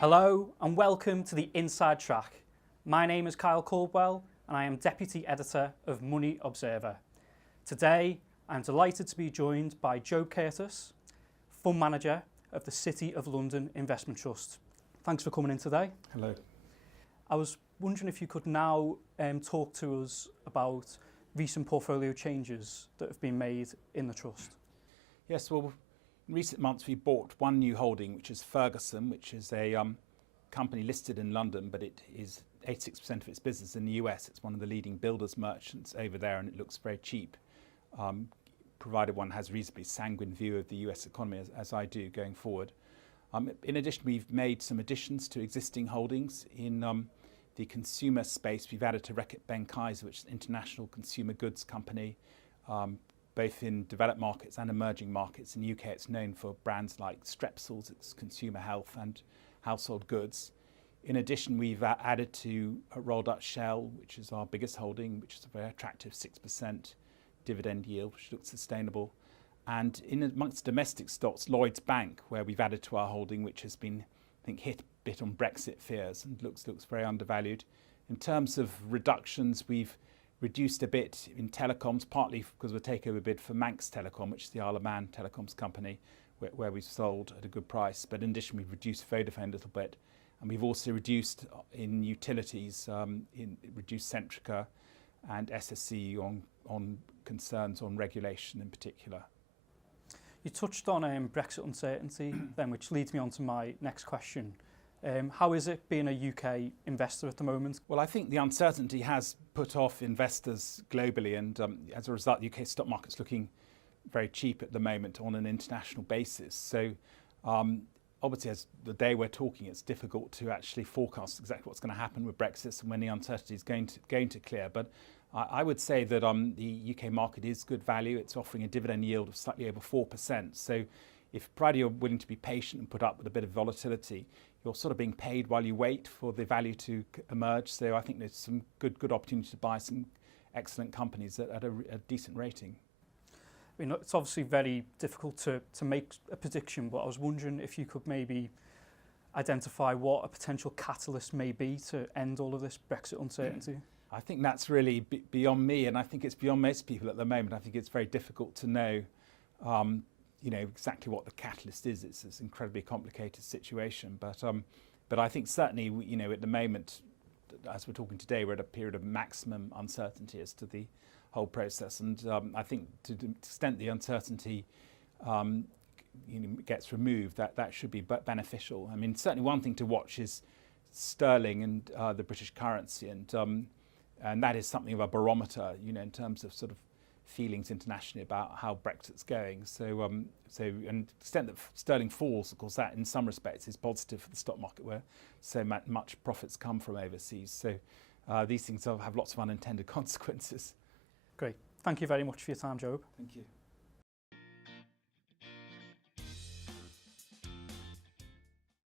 Hello and welcome to the Inside Track. My name is Kyle Caldwell and I am Deputy Editor of Money Observer. Today I'm delighted to be joined by Joe Curtis, Fund Manager of the City of London Investment Trust. Thanks for coming in today. Hello. I was wondering if you could now talk to us about recent portfolio changes that have been made in the Trust. Yes, well, in recent months we bought one new holding, which is Ferguson, which is a company listed in London, but it is 86% of its business in the US. It's one of the leading builders merchants over there, and it looks very cheap, provided one has a reasonably sanguine view of the US economy, as I do going forward. In addition, we've made some additions to existing holdings. In the consumer space, we've added to Reckitt Benckiser, which is an international consumer goods company, both in developed markets and emerging markets. In the UK, it's known for brands like Strepsils, it's consumer health and household goods. In addition, we've added to Royal Dutch Shell, which is our biggest holding, which is a very attractive 6% dividend yield, which looks sustainable. And in amongst domestic stocks, Lloyds Bank, where we've added to our holding, which has been, I think, hit a bit on Brexit fears and looks very undervalued. In terms of reductions, we've reduced a bit in telecoms, partly because of a takeover bid for Manx Telecom, which is the Isle of Man telecoms company, where we've sold at a good price. But in addition, we've reduced Vodafone a little bit. And we've also reduced in utilities, reduced Centrica and SSE on concerns on regulation in particular. You touched on Brexit uncertainty then, which leads me on to my next question. How is it being a UK investor at the moment? Well, I think the uncertainty has put off investors globally, and as a result, the UK stock market's looking very cheap at the moment on an international basis. So obviously, as the day we're talking, it's difficult to actually forecast exactly what's going to happen with Brexit and when the uncertainty is going to clear. But I would say that the UK market is good value. It's offering a dividend yield of slightly over 4%. So if provided you're willing to be patient and put up with a bit of volatility, you're sort of being paid while you wait for the value to emerge. So I think there's some good opportunity to buy some excellent companies at a decent rating. I mean, it's obviously very difficult to make a prediction, but I was wondering if you could maybe identify what a potential catalyst may be to end all of this Brexit uncertainty. I think that's really beyond me, and I think it's beyond most people at the moment. I think it's very difficult to know, exactly what the catalyst is. It's an incredibly complicated situation, but I think certainly, at the moment, as we're talking today, we're at a period of maximum uncertainty as to the whole process, and I think to the extent the uncertainty gets removed, that should be beneficial. I mean, certainly one thing to watch is sterling and the British currency, and that is something of a barometer, in terms of sort of feelings internationally about how Brexit's going. So, and to the extent that sterling falls, of course, that in some respects is positive for the stock market, where so much profits come from overseas. So these things have lots of unintended consequences. Great. Thank you very much for your time, Joe. Thank you.